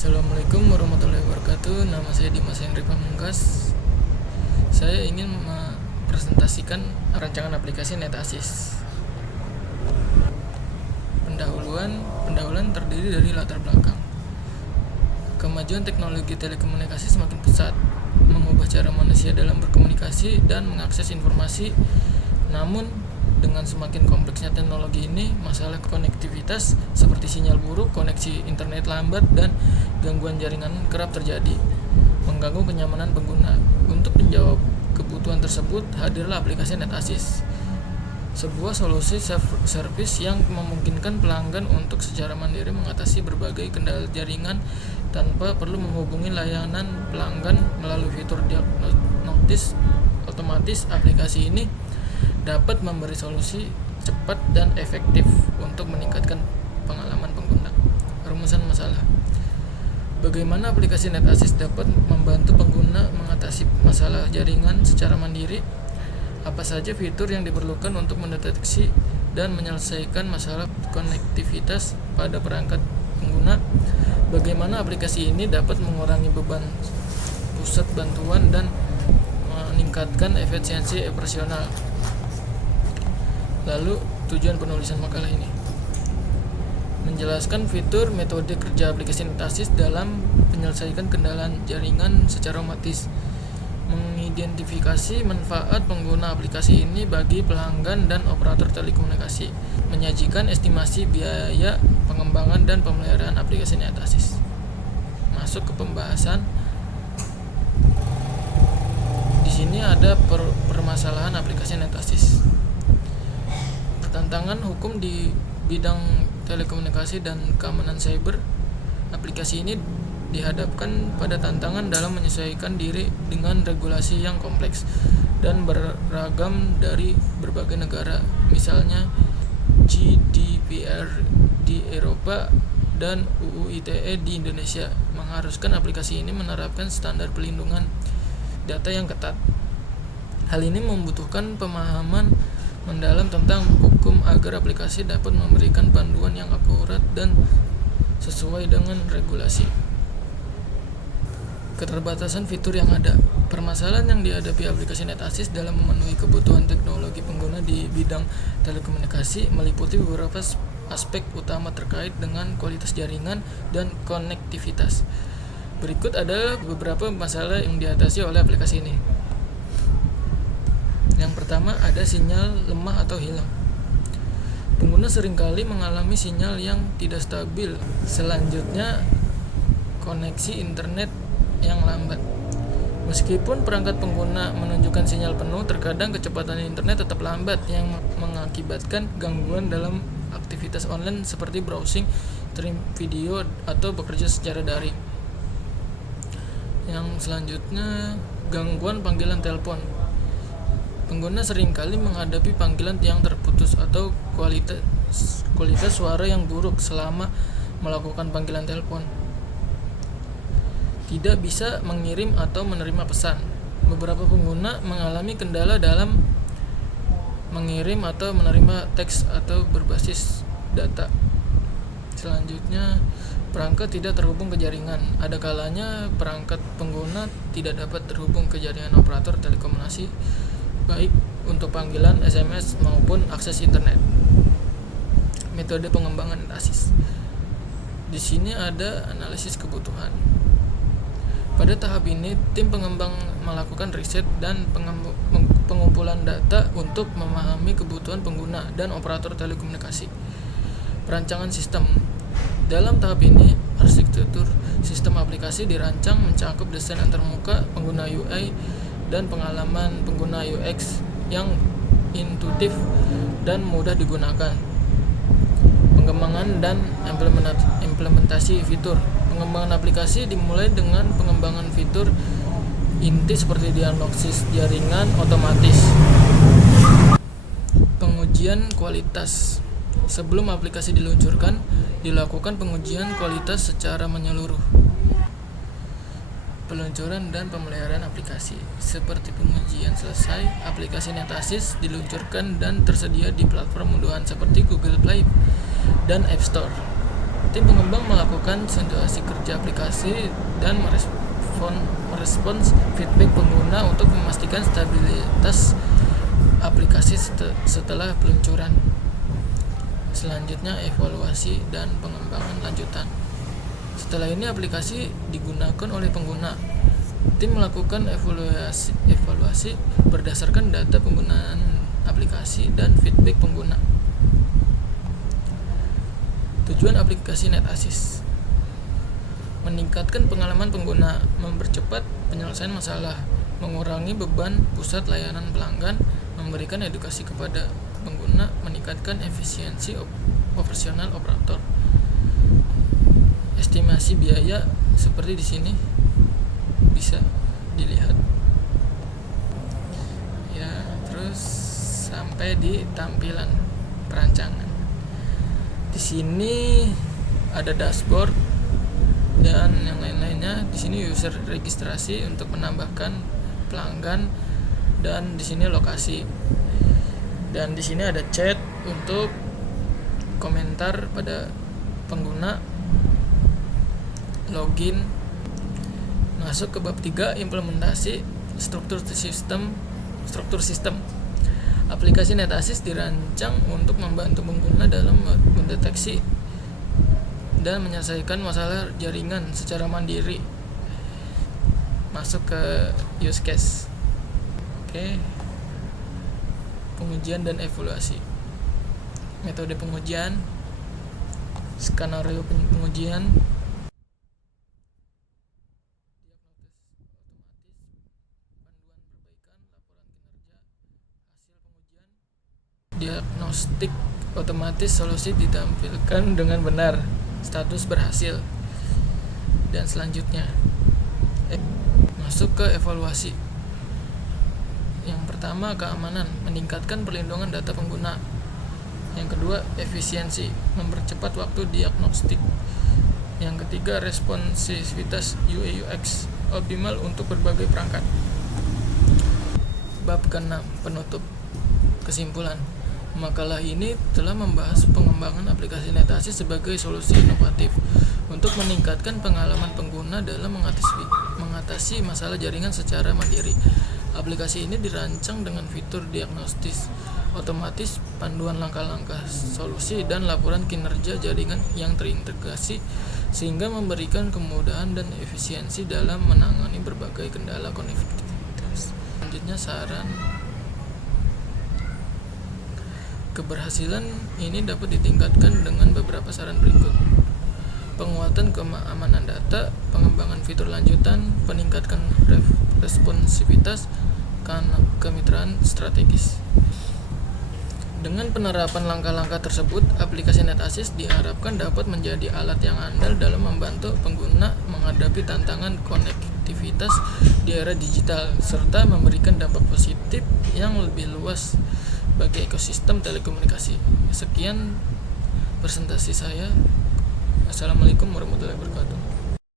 Assalamualaikum warahmatullahi wabarakatuh. Nama saya Dimas Henry Pamungkas. Saya ingin mempresentasikan rancangan aplikasi NetAssist. Pendahuluan terdiri dari latar belakang. Kemajuan teknologi telekomunikasi semakin pesat, mengubah cara manusia dalam berkomunikasi dan mengakses informasi. Namun dengan semakin kompleksnya teknologi ini, masalah konektivitas seperti sinyal buruk, koneksi internet lambat, dan gangguan jaringan kerap terjadi, mengganggu kenyamanan pengguna. Untuk menjawab kebutuhan tersebut, hadirlah aplikasi NetAssist, sebuah solusi service yang memungkinkan pelanggan untuk secara mandiri mengatasi berbagai kendala jaringan tanpa perlu menghubungi layanan pelanggan melalui fitur diagnosis otomatis. Aplikasi ini dapat memberi solusi cepat dan efektif untuk meningkatkan pengalaman pengguna. Rumusan masalah. Bagaimana aplikasi NetAssist dapat membantu pengguna mengatasi masalah jaringan secara mandiri? Apa saja fitur yang diperlukan untuk mendeteksi dan menyelesaikan masalah konektivitas pada perangkat pengguna? Bagaimana aplikasi ini dapat mengurangi beban pusat bantuan dan meningkatkan efisiensi operasional? Lalu, tujuan penulisan makalah ini menjelaskan fitur metode kerja aplikasi NetAssist dalam menyelesaikan kendala jaringan secara otomatis, mengidentifikasi manfaat pengguna aplikasi ini bagi pelanggan dan operator telekomunikasi, menyajikan estimasi biaya pengembangan dan pemeliharaan aplikasi NetAssist. Masuk ke pembahasan. Di sini ada permasalahan aplikasi NetAssist. Tantangan hukum di bidang telekomunikasi dan keamanan cyber. Aplikasi ini dihadapkan pada tantangan dalam menyesuaikan diri dengan regulasi yang kompleks dan beragam dari berbagai negara, misalnya GDPR di Eropa dan UU ITE di Indonesia, mengharuskan aplikasi ini menerapkan standar pelindungan data yang ketat. Hal ini membutuhkan pemahaman mendalam tentang hukum agar aplikasi dapat memberikan panduan yang akurat dan sesuai dengan regulasi. Keterbatasan fitur yang ada. Permasalahan yang dihadapi aplikasi NetAssist dalam memenuhi kebutuhan teknologi pengguna di bidang telekomunikasi meliputi beberapa aspek utama terkait dengan kualitas jaringan dan konektivitas. Berikut adalah beberapa masalah yang diatasi oleh aplikasi ini. Yang pertama, ada sinyal lemah atau hilang. Pengguna seringkali mengalami sinyal yang tidak stabil. Selanjutnya, koneksi internet yang lambat. Meskipun perangkat pengguna menunjukkan sinyal penuh, terkadang kecepatan internet tetap lambat yang mengakibatkan gangguan dalam aktivitas online seperti browsing, stream video, atau bekerja secara daring. Yang selanjutnya, gangguan panggilan telepon. Pengguna seringkali menghadapi panggilan yang terputus atau kualitas suara yang buruk selama melakukan panggilan telepon. Tidak bisa mengirim atau menerima pesan. Beberapa pengguna mengalami kendala dalam mengirim atau menerima teks atau berbasis data. Selanjutnya, perangkat tidak terhubung ke jaringan. Ada kalanya perangkat pengguna tidak dapat terhubung ke jaringan operator telekomunikasi, baik untuk panggilan, SMS, maupun akses internet. Metode pengembangan NetAssist. Di sini ada analisis kebutuhan. Pada tahap ini, tim pengembang melakukan riset dan pengumpulan data untuk memahami kebutuhan pengguna dan operator telekomunikasi. Perancangan sistem. Dalam tahap ini, arsitektur sistem aplikasi dirancang mencakup desain antarmuka, pengguna UI, dan pengalaman pengguna UX yang intuitif dan mudah digunakan. Pengembangan dan implementasi fitur. Pengembangan aplikasi dimulai dengan pengembangan fitur inti seperti diagnosis jaringan otomatis. Pengujian kualitas. Sebelum aplikasi diluncurkan, dilakukan pengujian kualitas secara menyeluruh. Peluncuran dan pemeliharaan aplikasi. Seperti pengujian selesai, aplikasi NetAssist diluncurkan dan tersedia di platform unduhan seperti Google Play dan App Store. Tim pengembang melakukan simulasi kerja aplikasi dan merespons feedback pengguna untuk memastikan stabilitas aplikasi setelah peluncuran. Selanjutnya evaluasi dan pengembangan lanjutan. Setelah ini aplikasi digunakan oleh pengguna. Tim melakukan evaluasi berdasarkan data penggunaan aplikasi dan feedback pengguna. Tujuan aplikasi NetAssist: meningkatkan pengalaman pengguna, mempercepat penyelesaian masalah, mengurangi beban pusat layanan pelanggan, memberikan edukasi kepada pengguna, meningkatkan efisiensi operasional operator. Estimasi biaya seperti di sini bisa dilihat. Ya, terus sampai di tampilan perancangan. Di sini ada dashboard dan yang lain-lainnya. Di sini user registrasi untuk menambahkan pelanggan, dan di sini lokasi. Dan di sini ada chat untuk komentar pada pengguna, login. Masuk ke bab 3, implementasi struktur sistem. Aplikasi NetAssist dirancang untuk membantu pengguna dalam mendeteksi dan menyelesaikan masalah jaringan secara mandiri. Masuk ke use case. Oke. Pengujian dan evaluasi. Metode pengujian, skenario pengujian, diagnostik otomatis, solusi ditampilkan dengan benar, status berhasil. Dan selanjutnya masuk ke evaluasi. Yang pertama, keamanan, meningkatkan perlindungan data pengguna. Yang kedua, efisiensi, mempercepat waktu diagnostik. Yang ketiga, responsivitas UI UX, optimal untuk berbagai perangkat. Bab ke-6, penutup. Kesimpulan, makalah ini telah membahas pengembangan aplikasi NetAssist sebagai solusi inovatif untuk meningkatkan pengalaman pengguna dalam mengatasi masalah jaringan secara mandiri. Aplikasi ini dirancang dengan fitur diagnostis otomatis, panduan langkah-langkah solusi, dan laporan kinerja jaringan yang terintegrasi, sehingga memberikan kemudahan dan efisiensi dalam menangani berbagai kendala konektivitas. Selanjutnya, saran. Keberhasilan ini dapat ditingkatkan dengan beberapa saran berikut: penguatan keamanan data, pengembangan fitur lanjutan, peningkatan responsivitas, kemitraan strategis. Dengan penerapan langkah-langkah tersebut, aplikasi NetAssist diharapkan dapat menjadi alat yang andal dalam membantu pengguna menghadapi tantangan konektivitas di era digital, serta memberikan dampak positif yang lebih luas bagi ekosistem telekomunikasi. Sekian presentasi saya. Assalamualaikum warahmatullahi wabarakatuh.